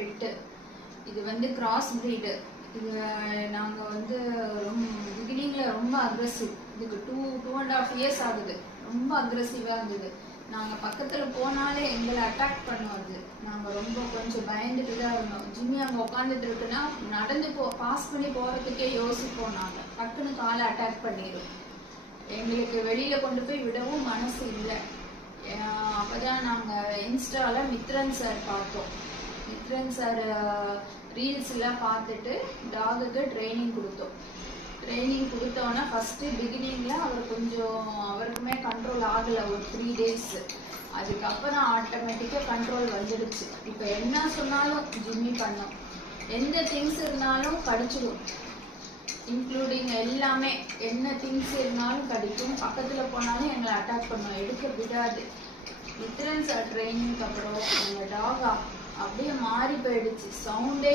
Bed. இது வந்து cross breed. இது நாங்கள் வந்து பிகினிங்கில் ரொம்ப அக்ரெசிவ். இதுக்கு 2.5 இயர்ஸ் ஆகுது. ரொம்ப அக்ரெசிவாக இருந்தது. நாங்கள் பக்கத்தில் போனாலே எங்களை அட்டாக் பண்ணுவோம். அது நாங்கள் ரொம்ப கொஞ்சம் பயந்துட்டு தான் இருந்தோம். ஜிம்மி அங்கே உட்காந்துட்டு இருக்குன்னா நடந்து பாஸ் பண்ணி போகிறதுக்கே யோசிப்போம். நாங்கள் டக்குன்னு காலை அட்டாக் பண்ணிடும். எங்களுக்கு வெளியில் கொண்டு போய் விடவும் மனசு இல்லை. அப்போதான் நாங்கள் இன்ஸ்டாவில் மித்ரன் சார் பார்த்தோம். மித்ரன் சார் ரீல்ஸ்லாம் பார்த்துட்டு டாகுக்கு ட்ரைனிங் கொடுத்தோம். ட்ரைனிங் கொடுத்தோன்னா ஃபஸ்ட்டு பிகினிங்கில் அவர் கொஞ்சம் அவருக்குமே கண்ட்ரோல் ஆகலை ஒரு 3 days. அதுக்கப்புறம் ஆட்டோமேட்டிக்காக கண்ட்ரோல் வந்துடுச்சு. இப்போ என்ன சொன்னாலும் ஜிம்மி பண்ணோம். எந்த திங்ஸ் இருந்தாலும் கடிச்சிடும். இன்க்ளூடிங் எல்லாமே என்ன திங்ஸ் இருந்தாலும் கடிக்கும். பக்கத்தில் போனாலும் எங்களை அட்டாக் பண்ணும். எடுக்க விடாது. மித்ரன் சார் ட்ரைனிங்க்கு அப்புறம் எங்கள் டாக் அப்படியே மாறி போயிடுச்சு. சவுண்டே